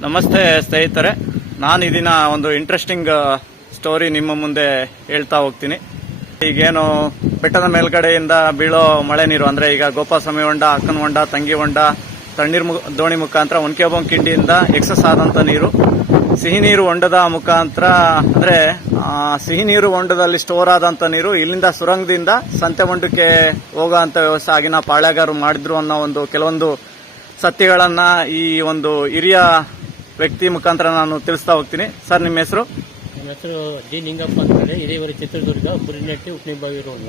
ನಮಸ್ತೆ ಸ್ನೇಹಿತರೆ. ನಾನು ಇದನ್ನ ಒಂದು ಇಂಟ್ರೆಸ್ಟಿಂಗ್ ಸ್ಟೋರಿ ನಿಮ್ಮ ಮುಂದೆ ಹೇಳ್ತಾ ಹೋಗ್ತೀನಿ. ಈಗೇನು ಬೆಟ್ಟದ ಮೇಲ್ಗಡೆಯಿಂದ ಬೀಳೋ ಮಳೆ ನೀರು, ಅಂದ್ರೆ ಈಗ ಗೋಪಾಸ್ವಾಮಿ ಹೊಂಡ, ಅಕ್ಕನ ಹೊಂಡ, ತಂಗಿ ಹೊಂಡ, ತಣ್ಣೀರ್ ಮು- ದೋಣಿ ಮುಖಾಂತರ ಒನ್ಕೆಬೊಂಗ್ ಕಿಂಡಿಯಿಂದ ಎಕ್ಸಸ್ ಆದಂತ ನೀರು. ಸಿಹಿ ನೀರು ಹೊಂಡದ ಮುಖಾಂತರ, ಅಂದ್ರೆ ಸಿಹಿ ನೀರು ಹೊಂಡದಲ್ಲಿ ಸ್ಟೋರ್ ಆದಂತ ನೀರು, ಇಲ್ಲಿಂದ ಸುರಂಗದಿಂದ ಸಂತೆ ಹೊಂಡಕ್ಕೆ ಹೋಗೋ ಅಂತ ವ್ಯವಸ್ಥೆ ಆಗಿನ ಪಾಳ್ಯಗಾರರು ಮಾಡಿದ್ರು ಅನ್ನೋ ಒಂದು ಕೆಲವೊಂದು ಸತ್ಯಗಳನ್ನ ಈ ಒಂದು ಹಿರಿಯ ವ್ಯಕ್ತಿ ಮುಖಾಂತರ ನಾನು ತಿಳಿಸ್ತಾ ಹೋಗ್ತೀನಿ. ಸರ್ ನಿಮ್ಮ ಹೆಸರು? ನನ್ನ ಹೆಸರು ಜಿ. ನಿಂಗಪ್ಪ ಅಂತ ಹೇಳಿ ಹಿರಿಯವರಿ ಚಿತ್ರದುರ್ಗ ಬುರಿನಟ್ಟಿ ಉಪ್ನಿಬಾವಿ ರೋಡ್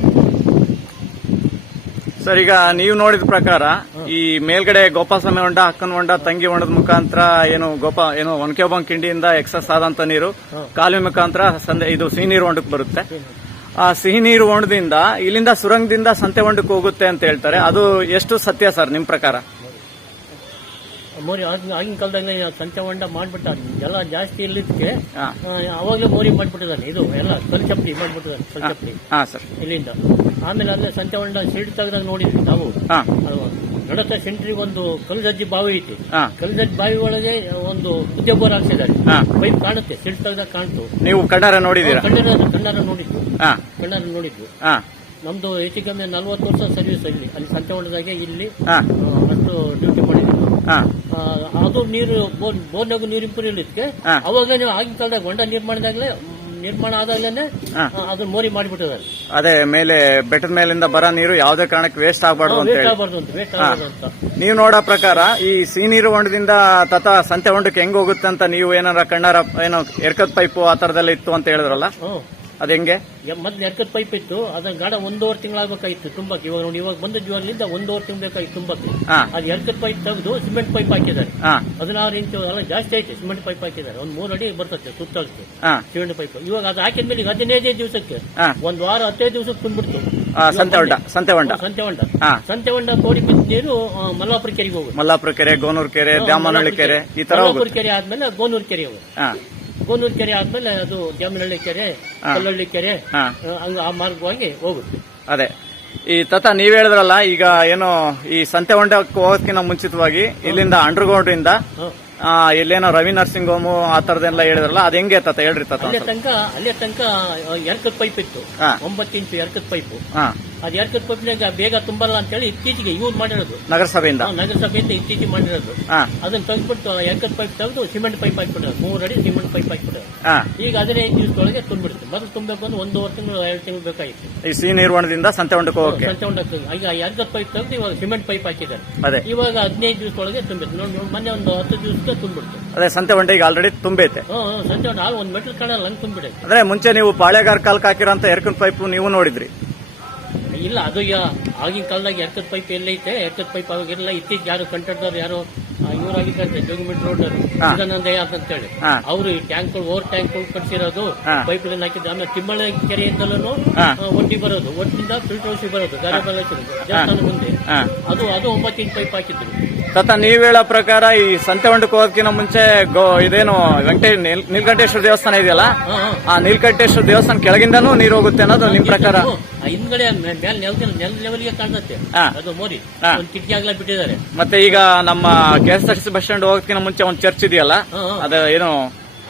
ಸರ್ ಈಗ ನೀವು ನೋಡಿದ ಪ್ರಕಾರ ಈ ಮೇಲ್ಗಡೆ ಗೋಪಾಸ್ವಾಮಿ ಹೊಂಡ ಅಕ್ಕನ ಹೊಂಡ ತಂಗಿ ಹೊಂಡದ ಮುಖಾಂತರ ಏನು ಗೋಪಾ ಏನು ಒನಕೆಬೊಂಗ್ ಕಿಂಡಿಯಿಂದ ಎಕ್ಸಸ್ ಆದಂತ ನೀರು ಕಾಲುವೆ ಮುಖಾಂತರ ಸಂದೆ ಇದು ಸಿಹಿ ನೀರು ಹೊಂಡಕ್ಕೆ ಬರುತ್ತೆ. ಆ ಸಿಹಿ ನೀರು ಹೊಂಡದಿಂದ ಇಲ್ಲಿಂದ ಸುರಂಗದಿಂದ ಸಂತೆ ಹೊಂಡಕ್ಕೆ ಹೋಗುತ್ತೆ ಅಂತ ಹೇಳ್ತಾರೆ. ಅದು ಎಷ್ಟು ಸತ್ಯ ಸರ್ ನಿಮ್ ಪ್ರಕಾರ? ಮೋರಿ ಆಗಿನ ಕಾಲದಾಗ ಹೊಂಡ ಮಾಡ್ಬಿಟ್ಟ ಎಲ್ಲ ಜಾಸ್ತಿ ಇಲ್ಲಿದ್ದಕ್ಕೆ. ಅವಾಗಲೇ ಮೋರಿ ಮಾಡ್ಬಿಟ್ಟಿದ್ದಾನೆ ಇದು ಎಲ್ಲ ಕಲ್ಚಪ್ಪಿ ಮಾಡ್ಬಿಟ್ಟಿದ್ದಾನೆ ಸರ್. ಇಲ್ಲಿಂದ. ಆಮೇಲೆ ಅಲ್ಲೇ ಹೊಂಡ ಸಿಡ್ ತೆಗೆದಾಗ ನೋಡಿದ್ವಿ ನಾವು? ನಡತ ಸೆಂಟ್ರಿಗೆ ಒಂದು ಕಲ್ಜಜ್ಜಿ ಬಾವಿ ಐತಿ ಕಲ್ಜಜ್ಜಿ ಬಾವಿ ಒಳಗೆ ಒಂದು ಉದ್ಯೋಗ ಬೋರ್ ಹಾಕ್ಸಿದ್ದಾರೆ ಪೈಪ್ ಕಾಣುತ್ತೆ ಸಿಡ್ ತೆಗೆದಾಗ ಕಾಣ್ತು. ನೀವು ಕಣ್ಣಾರ ನೋಡಿದ್ರೆ ಕಣ್ಣಾರ ಕಣ್ಣಾರ ನೋಡಿದ್ವಿ ಹಾ. ಕಣ್ಣಾರ ನೋಡಿದ್ವಿ ಹಾ. ನಮ್ದು ಹೆಚ್ಚು ಕಮ್ಮಿ ನಲ್ವತ್ತು ವರ್ಷ ಸರ್ವಿಸ್ ಇಲ್ಲಿ ಅಲ್ಲಿ ಸಂತೆ ಹೊಂಡದಾಗೆ ಇಲ್ಲಿ ಅಷ್ಟು ಡ್ಯೂಟಿ ಮಾಡಿದ್ವಿ ಅದು ನೀರು ಬೋರ್ನಾಗು ನೀರು ಇಂಪ್ರೂವ್ ಇಲ್ಲಿದ್ಕೆ ಹಾ. ಅವಾಗಲೇ ನೀವು ಆಗಿನ ಕಾಲದಾಗ ಹೊಂಡ ನಿರ್ಮಾಣದಾಗಲೇ ನಿರ್ಮಾಣ ಆದಾಗಲೇ. ಅದನ್ನ ಮೋರಿ ಮಾಡಿಬಿಟ್ಟಿದ್ದಾರೆ. ಅದೇ ಮೇಲೆ ಬೆಟ್ಟದ ಮೇಲಿಂದ ಬರೋ ನೀರು ಯಾವುದೇ ಕಾರಣಕ್ಕೆ ವೇಸ್ಟ್ ಆಗಬಾರ್ದು ಅಂತ ವೇಸ್ಟ್ ಹೇಳಿ ಆಗಬಾರ್ದು ಅಂತ ವೇಸ್ಟ್ ಆಗಬಾರ್ದು ಅಂತ. ನೀವು ನೋಡೋ ಪ್ರಕಾರ ಈ ಸಿಹಿ ನೀರು ಹೊಂಡದಿಂದ ತತ ಸಂತೆ ಹೊಂಡಕ್ಕೆ ಹೆಂಗ್ ಹೋಗುತ್ತೆ ಅಂತ ನೀವು ಏನಾರ ಕಣ್ಣಾರ ಏನೋ ಎರ್ಕದ ಪೈಪು ಆ ತರದೆಲ್ಲ ಇತ್ತು ಅಂತ ಹೇಳಿದ್ರಲ್ಲ? ಅದ್ ಹೆಂಗೆ? ಮೊದ್ಲು ಎರಕದ ಪೈಪ್ ಇತ್ತು ಅದನ್ನ ಗಾಢ ಒಂದೂವರೆ ತಿಂಗಳಾಗಬೇಕಾಗಿತ್ತು ತುಂಬಕ್ಕೆ. ಇವಾಗ ನೋಡಿ ಇವಾಗ ಬಂದ ಜೋಲಿಂದ ಒಂದೂವರೆ ತಿಂಗಳು ಬೇಕಾಗಿತ್ತು ತುಂಬಕ್ಕೆ. ಹಾ. ಅದು ಎರ್ಕದ ಪೈಪ್ ತೆಗೆದು ಸಿಮೆಂಟ್ ಪೈಪ್ ಹಾಕಿದ್ದಾರೆ. ಹಾ. ಹದಿನಾರು ಇಂಚು ಅಲ್ಲ ಜಾಸ್ತಿ ಐತೆ ಸಿಮೆಂಟ್ ಪೈಪ್ ಹಾಕಿದ್ದಾರೆ. ಒಂದು ಮೂರು ಅಡಿ ಬರ್ತದೆ ಸುತ್ತಾಗುತ್ತೆ ಹಾ. ಸಿಮೆಂಟ್ ಪೈಪ್ ಇವಾಗ ಅದು ಹಾಕಿದ್ಮೇಲೆ ಈಗ ಹದಿನೈದೇ ದಿವಸಕ್ಕೆ ಹಾ. ಒಂದ್ ವಾರ ಹತ್ತೈದು ದಿವಸಕ್ಕೆ ತುಂಬಿಡ್ತು. ಆ, ಸಂತೆ ಹೊಂಡ ಸಂತೆ ಹೊಂಡ. ಸಂತೆ ಹೊಂಡ. ಹಾ. ಸಂತೆ ಹೊಂಡ ಕೋಡಿ ಬಿದ್ದ ನೀರು ಆ, ಮಲ್ಲಾಪುರ ಕೆರೆಗೆ ಹೋಗುತ್ತೆ. ಮಲ್ಲಾಪುರ ಕೆರೆ ಗೋನೂರ್ ಕೆರೆ ದ್ಯಾಮನಹಳ್ಳಿ ಕೆರೆ ಈ ತರ ಮಲ್ಲಾಪುರ ಕೆರೆ ಆದ್ಮೇಲೆ ಗೋನೂರ್ ಕೆರೆ ಹೋಗುತ್ತೆ. ಹಾ. ಗೋನೂರು ಕೆರೆ ಆದ್ಮೇಲೆ ಅದು ಜಾಮನಹಳ್ಳಿ ಕೆರೆ ಕಲ್ಲಹಳ್ಳಿ ಕೆರೆ ಹಂಗ ಆ ಮಾರ್ಗವಾಗಿ ಹೋಗುತ್ತೆ. ಅದೇ. ಈ ತತ ನೀವ್ ಹೇಳಿದ್ರಲ್ಲ ಈಗ ಏನೋ ಈ ಸಂತೆ ಹೊಂಡಕ್ಕೆ ಹೋಗೋದಕ್ಕಿಂತ ಮುಂಚಿತವಾಗಿ ಇಲ್ಲಿಂದ ಅಂಡರ್ಗ್ರೌಂಡ್ ಇಂದ ಆ, ಇಲ್ಲೇನೋ ರವಿ ನರ್ಸಿಂಗ್ ಹೋಮ್ ಆ ತರದೆಲ್ಲ ಹೇಳಿದ್ರಲ್ಲ ಅದ್ ಹೆಂಗೆ ತತ ಹೇಳ್ರಿ ತತ ಅಲ್ಲೇ ತನಕ ಅಲ್ಲೇ ತನಕ ಎರ್ಕದ ಪೈಪ್ ಇತ್ತು. ಒಂಬತ್ತು ಇಂಚು ಎರ್ಕದ ಪೈಪ್ ಅದು ಎರ್ಕದ ಪೈಪ್ನಾಗ ಬೇಗ ತುಂಬಲ್ಲ ಅಂತೇಳಿ ಇತ್ತೀಚೆಗೆ ಯೂಸ್ ಮಾಡಿರೋದು. ನಗರಸಭೆಯಿಂದ? ನಗರಸಭೆಯಿಂದ ಇತ್ತೀಚೆಗೆ ಮಾಡಿರೋದು. ಹಾ. ಅದನ್ನ ತೆಗೆದ್ಬಿಟ್ಟು ಎರ್ಕದ ಪೈಪ್ ತೆಗೆದು ಸಿಮೆಂಟ್ ಪೈಪ್ ಹಾಕ್ಬಿಡೋದು ಮೂರು ಅಡಿ ಸಿಮೆಂಟ್ ಪೈಪ್ ಹಾಕ್ಬಿಡೋದು ಹಾ. ಈಗ ಹದಿನೈದು ದಿವಸದೊಳಗೆ ತುಂಬಿಡುತ್ತೆ. ಮೊದಲು ತುಂಬಬೇಕು ಅಂದ್ರೆ ಒಂದೂವರೆ ತಿಂಗಳು ಎರಡು ತಿಂಗಳು ಬೇಕಾಗಿತ್ತು. ಈ ಸಿ ನಿರ್ವಹಣದಿಂದ ಸಂತೆ ಹೊಂಡಕ್ಕೆ ಹೋಗಕ್ಕೆ? ಸಂತೆ ಹೊಂಡಕ್ಕೆ ಈಗ ಎರ್ಕದ ಪೈಪ್ ತೆಗೆದು ಇವಾಗ ಸಿಮೆಂಟ್ ಪೈಪ್ ಹಾಕಿದ್ದಾರೆ. ಅದೇ. ಇವಾಗ ಹದಿನೈದು ದಿವಸದೊಳಗೆ ತುಂಬಿತ್ತು ನೋಡಿ ನೋಡಿ ಮೊನ್ನೆ ಒಂದು ಹತ್ತು ದಿವಸಕ್ಕೆ ತುಂಬಿಡ್ತು. ಅದೇ ಸಂತೆ ಹೊಂಡ ಈಗ ಆಲ್ರೆಡಿ ತುಂಬೈತೆ. ಹ್ಞೂ ಹ್ಮ್, ಸಂತೆ ಹೊಂಡ. ಹಾಲು ಒಂದು ಮೆಟ್ಲು ಕಾಣಲ್ಲ ಹಂಗೆ ತುಂಬಿಡುತ್ತೆ ಅಂದ್ರೆ ಮುಂಚೆ ನೀವು ಪಾಳೆಗಾರ ಕಾಲಕ್ಕೆ ಹಾಕಿರೋಂಥ ಎರ್ಕನ್ ಪೈಪ್ ನೀವು ನೋಡಿದ್ರಿ. ಇಲ್ಲ ಅದು ಆಗಿನ ಕಾಲದಾಗ ಎರ್ಕದ ಪೈಪ್ ಎಲ್ಲೈತೆ ಎರ್ಕದ ಪೈಪ್ ಅವಾಗಿರಲ್ಲ ಇತ್ತೀಚೆಗೆ ಯಾರು ಕಂಟ್ರಾಕ್ಟರ್ ಯಾರು ಇವರಾಗಿದ್ದಂತೆ ಜೋಗಿಮೆಟ್ ರೋಡ್. ಅಂತ ಅಂತೇಳಿ. ಅವರು ಟ್ಯಾಂಕ್ ಓವರ್ ಟ್ಯಾಂಕ್ ಕಟ್ಸಿರೋದು ಪೈಪ್ ಲೈನ್ ಹಾಕಿದ್ದು ಆಮೇಲೆ ತಿಮ್ಮಳ ಕೆರೆಯಿಂದಲೂ ಒಟ್ಟಿ ಒಡ್ಡಿ ಬರೋದು ಒಟ್ಟಿಂದ ಫಿಲ್ಟರ್ ಹೌಸ್ ಬರೋದು ಗಾರೆ ದೇವಸ್ಥಾನ ಮುಂದೆ. ಅದು ಅದು ಒಂಬತ್ತು ಇಂಚ್ ಪೈಪ್ ಹಾಕಿದ್ರು. ತತ ನೀವ್ ಹೇಳೋ ಪ್ರಕಾರ ಈ ಸಂತೆ ಹೊಂಡಕ್ಕೆ ಹೋಗೋದಕ್ಕಿಂತ ಮುಂಚೆ ಗೋ ಇದೇನು ಗಂಟೆ ನೀಲ್- ನೀಲಕಂಠೇಶ್ವರ ದೇವಸ್ಥಾನ ಇದೆಯಲ್ಲ. ಆ ನೀಲ್ಕಂಠೇಶ್ವರ ದೇವಸ್ಥಾನ ಕೆಳಗಿಂದನೂ ನೀರು ಹೋಗುತ್ತೆ ಅನ್ನೋದು ನಿಮ್ ಪ್ರಕಾರ ಆ ಹಿಂದ್ಗಡೆ ಮೇ- ಮೇಲ್ ನೆಲ ನೆಲ ಲೆವೆಲ್ಗೆ ಕಾಣುತ್ತೆ ಹಾ. ಅದು ಮೋರಿ ಹಾ. ಒಂದು ಕಿಟಕಿ ಆಗ್ಲಾ ಬಿಟ್ಟಿದ್ದಾರೆ ಮತ್ತೆ ಈಗ ನಮ್ಮ K S R C bus stand ಹೋಗೋದಕ್ಕಿಂತ ಮುಂಚೆ ಒಂದು ಚರ್ಚ್ ಇದೆಯಲ್ಲ ಅದ. ಅದು ಏನು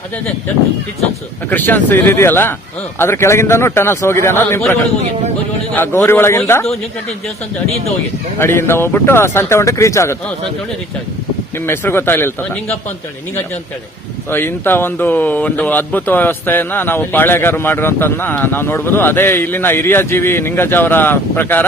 ಅದೇ ಅದೇ ಚರ್ಚ್ ಕ್ರಿಶ್ಚಿಯನ್ಸ್ ಕ್ರಿಶ್ಚಿಯನ್ಸ್ ಇದೆಯಲ್ಲ. ಅದ್ರ ಕೆಳಗಿಂದನೂ ಟನಲ್ಸ್ ಹೋಗಿದೆ ಅನ್ನೋದು ನಿಮ್ ಪ್ರಕಾರ ಆ ಗೌರಿ ಒಳಗಿಂದ? ದೇವಸ್ಥಾನದ ಅಡಿಯಿಂದ ಹೋಗಿತ್ತು ಅಡಿಯಿಂದ ಹೋಗ್ಬಿಟ್ಟು ಆ ಸಂತೆ ಹೊಂಡಕ್ಕೆ ರೀಚ್ ಆಗುತ್ತೆ. ನಿಮ್ ಸಂತೆ ಒಳಗೆ ರೀಚ್ ಆಗಿ ನಿಮ್ಮ ಹೆಸರು ಗೊತ್ತಾಗ್ಲಿಲ್ಲ ಇಂತ ನಿಂಗಪ್ಪ ಅಂತೇಳಿ ನಿಂಗಜ್ಜ ಅಂತೇಳಿ. ಸೊ ಇಂಥ ಒಂದು ಒಂದು ಅದ್ಭುತ ವ್ಯವಸ್ಥೆಯನ್ನ ನಾವು ಪಾಳ್ಯಗಾರರು ಮಾಡಿರೋಂಥದ್ದನ್ನ ನಾವು ನೋಡ್ಬೋದು. ಅದೇ ಇಲ್ಲಿನ ಹಿರಿಯ ಜೀವಿ ನಿಂಗಜ್ಜ ಅವರ ಪ್ರಕಾರ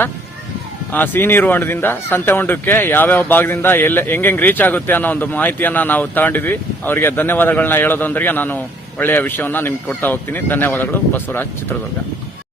ಆ ಸೀನಿಯರ್ ಹೊಂಡದಿಂದ ಸಂತೆ ಹೊಂಡಕ್ಕೆ ಯಾವ್ಯಾವ ಭಾಗದಿಂದ ಎಲ್ಲ ಹೆಂಗೆಂಗ್ ರೀಚ್ ಆಗುತ್ತೆ ಅನ್ನೋ ಒಂದು ಮಾಹಿತಿಯನ್ನ ನಾವು ತಗೊಂಡಿದ್ವಿ. ಅವರಿಗೆ ಧನ್ಯವಾದಗಳನ್ನ ಹೇಳೋದೊಂದಿಗೆ ನಾನು ಒಳ್ಳೆಯ ವಿಷಯವನ್ನ ನಿಮ್ಗೆ ಕೊಡ್ತಾ ಹೋಗ್ತೀನಿ. ಧನ್ಯವಾದಗಳು ಬಸವರಾಜ್ ಚಿತ್ರದುರ್ಗ.